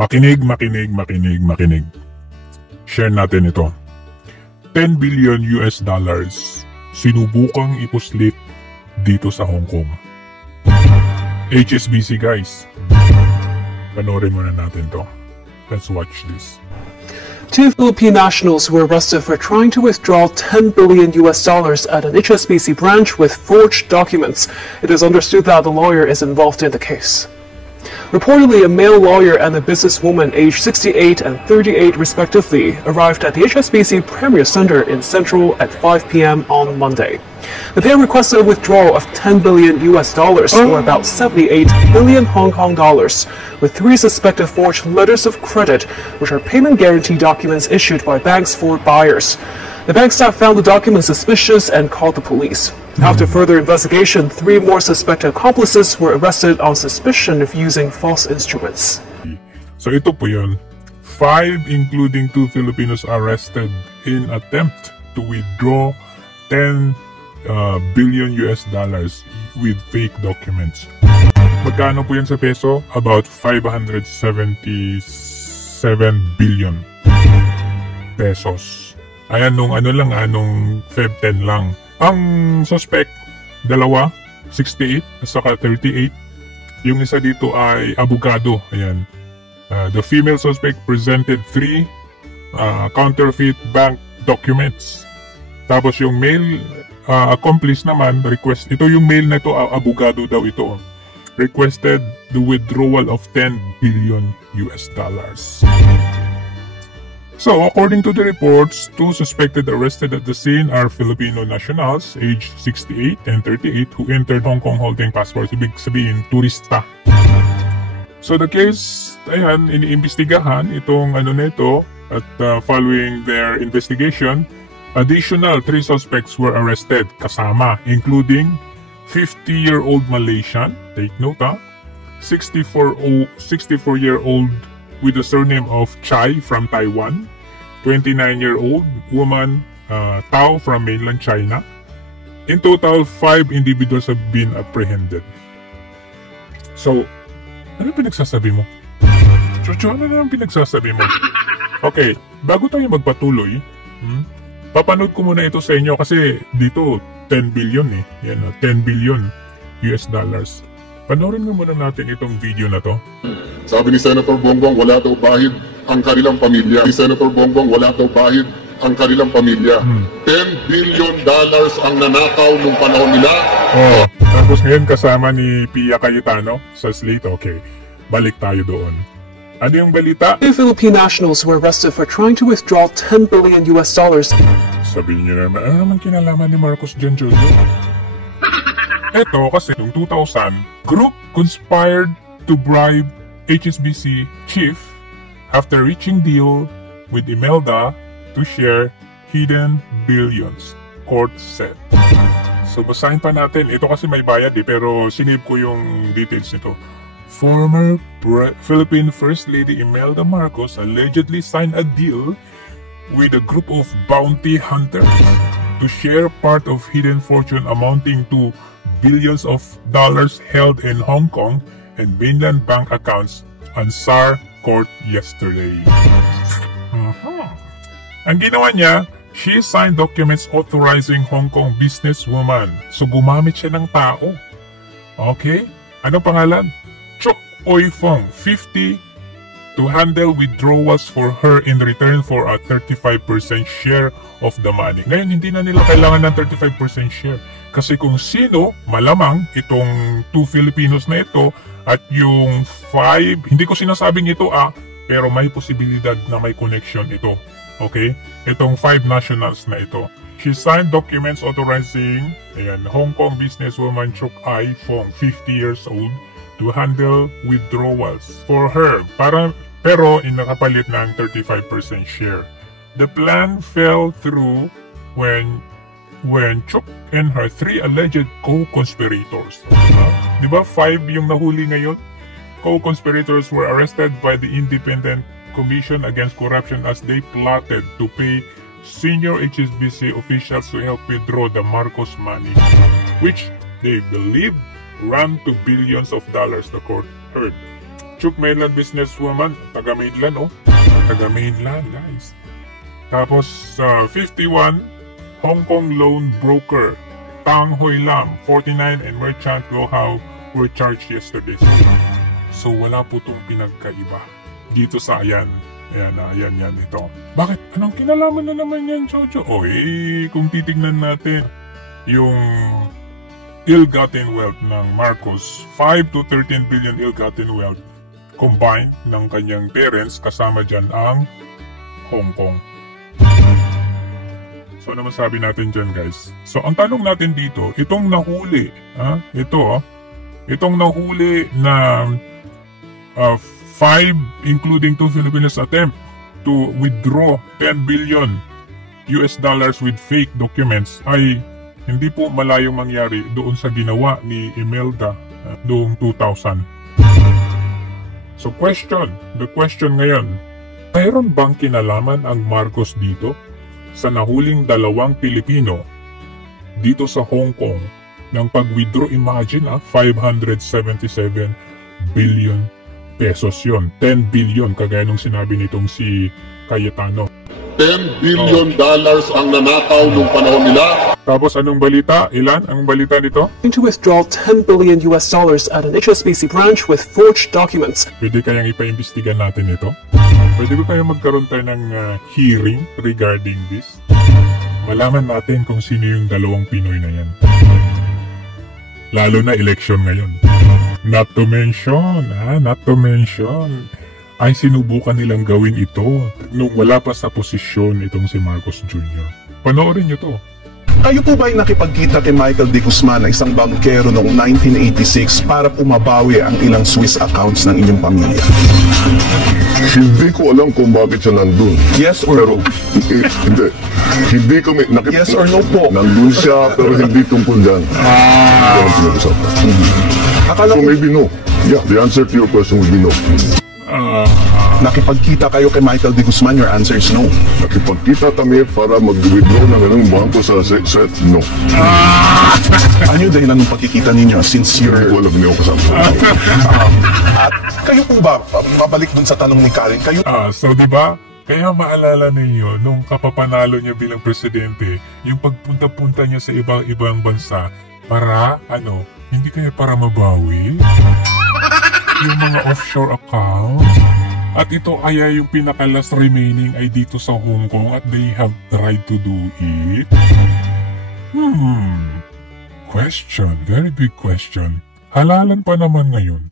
Makinig, makinig, makinig, makinig. Share natin ito. 10 billion US dollars sinubukang ipuslit dito sa Hong Kong. HSBC guys. Panoorin muna natin to. Let's watch this. Two Philippine nationals were arrested for trying to withdraw 10 billion US dollars at an HSBC branch with forged documents. It is understood that the lawyer is involved in the case. Reportedly, a male lawyer and a businesswoman aged 68 and 38 respectively arrived at the HSBC Premier Center in Central at 5 p.m. on Monday. The pair requested a withdrawal of 10 billion US dollars, or about 78 billion Hong Kong dollars, with 3 suspected forged letters of credit, which are payment guarantee documents issued by banks for buyers. The bank staff found the documents suspicious and called the police. After further investigation, 3 more suspected accomplices were arrested on suspicion of using false instruments. So ito po yun. 5 including 2 Filipinos arrested in attempt to withdraw 10 billion US dollars with fake documents. Magkano po yan sa peso? About 577 billion pesos. Ayan, nung ano lang, nung Feb 10 lang. Ang suspect, 2, 68, at saka 38. Yung isa dito ay abogado. Ayan. The female suspect presented 3 counterfeit bank documents. Tapos yung male accomplice naman, ito yung male na ito, abogado daw ito. Requested the withdrawal of 10 billion US dollars. So, according to the reports, 2 suspected arrested at the scene are Filipino nationals, aged 68 and 38, who entered Hong Kong holding passports, ibig sabihin, turista. So, the case, ayan, iniimbestigahan itong ano nito, at following their investigation, additional 3 suspects were arrested, kasama, including 50-year-old Malaysian, take note 64-year-old with the surname of Chai from Taiwan, 29-year-old woman Tao from mainland China. In total, 5 individuals have been apprehended. So, ano pinagsasabi mo? Chucho, ano na ang pinagsasabi mo? Okay, bago tayo magpatuloy, papanood ko muna ito sa inyo kasi dito 10 billion eh. Yan, 10 billion US dollars. Panoorin nga muna natin itong video na to. Sabi ni Senator Bongbong, wala daw bahid ang kanilang pamilya. Si Senator Bongbong, wala daw bahid ang kanilang pamilya. 10 billion dollars ang nanakaw nung panahon nila. Oh, tapos ngayon kasama ni Pia Cayetano sa Slate. Okay, balik tayo doon. Ano yung balita? 2 Philippine nationals were arrested for trying to withdraw 10 billion US dollars. Sabihin niyo naman, ano naman kinalaman ni Marcos dyan, Jojo? Ito kasi noong 2000, group conspired to bribe HSBC chief after reaching deal with Imelda to share hidden billions, court said. So basahin pa natin. Ito kasi may bayad pero sinave ko yung details nito. Former Philippine First Lady Imelda Marcos allegedly signed a deal with a group of bounty hunters to share part of hidden fortune amounting to billions of dollars held in Hong Kong and mainland bank accounts on SAR court yesterday. Ang ginawa niya, she signed documents authorizing Hong Kong businesswoman. So gumamit siya ng tao. Okay? Ano pangalan? Chok Oy Fong, 50, to handle withdrawals for her in return for a 35% share of the money. Ngayon, hindi na nila kailangan ng 35% share. Kasi kung sino, malamang itong 2 Filipinos na ito at yung 5, hindi ko sinasabing ito pero may posibilidad na may connection ito. Okay? Itong 5 nationals na ito. She signed documents authorizing Hong Kong businesswoman Chok Ai Fong, 50 years old, to handle withdrawals for her. Pero inakapalit ng 35% share. The plan fell through when Chok and her 3 alleged co-conspirators. Diba 5 yung nahuli ngayon? Co-conspirators were arrested by the Independent Commission Against Corruption as they plotted to pay senior HSBC officials to help withdraw the Marcos money, which they believe ran to billions of dollars, the court heard. Chuk mainland businesswoman, taga mainland oh. Taga mainland guys. Tapos 51, Hong Kong loan broker, Tang Hoi Lam, 49, and merchant Go Hao were charged yesterday. So wala po itong pinagkaiba dito sa ayan. Ayan ito. Bakit? Anong kinalaman na naman yan, Jojo? Kung titignan natin yung ill-gotten wealth ng Marcos, 5 to 13 billion ill-gotten wealth combined ng kanyang parents, kasama dyan ang Hong Kong. So ano masabi natin dyan guys? So ang tanong natin dito, itong nahuli, itong nahuli na 5 including 2 Filipinos attempt to withdraw 10 billion US dollars with fake documents ay hindi po malayong mangyari doon sa ginawa ni Imelda noong 2000. So the question ngayon, mayroon bang kinalaman ang Marcos dito sa nahuling 2 Pilipino dito sa Hong Kong ng pag-withdraw? Imagine 577 billion pesos yon, 10 billion kagaya nung sinabi nitong si Cayetano. 10 billion dollars ang nanakaw nung panahon nila. Tapos anong balita? Ilan ang balita nito? To withdraw 10 billion US dollars at an HSBC branch with forged documents. Pwede kayang ipaimbestigan natin ito? Pwede ba kayang magkaroon tayo ng hearing regarding this? Malaman natin kung sino yung 2 Pinoy na yan. Lalo na election ngayon. Not to mention, ay sinubukan nilang gawin ito nung wala pa sa posisyon itong si Marcos Jr. Panoorin nyo to. Kayo po ba ay nakipagkita kay Michael De Guzman na isang bankero noong 1986 para pumabawi ang ilang Swiss accounts ng inyong pamilya? Hindi ko alam kung bakit siya nandun. Yes or no? Hindi. Hindi kami Yes or no po? Nandun siya pero hindi tungkol dyan. Hindi ang pinag-usapan. Akala So ko maybe no. Yeah, the answer to your question would be no. nakipagkita kayo kay Michael De Guzman, your answer is no. Nakipagkita kami para mag-withdraw ng anong bangko sa set, no. Ano yung dahilan ng pagkikita ninyo since Hindi you're... ko alam niyo kasama. At kayo po ba, mabalik dun sa tanong ni Karen, kayo So diba? Kaya maalala ninyo, nung kapapanalo niya bilang presidente, yung pagpunta-punta niya sa ibang bansa para, hindi kaya para mabawi? Yung mga offshore accounts? At ito kaya yung pinaka-last remaining ay dito sa Hong Kong at they have tried to do it? Question, very big question. Halalan pa naman ngayon.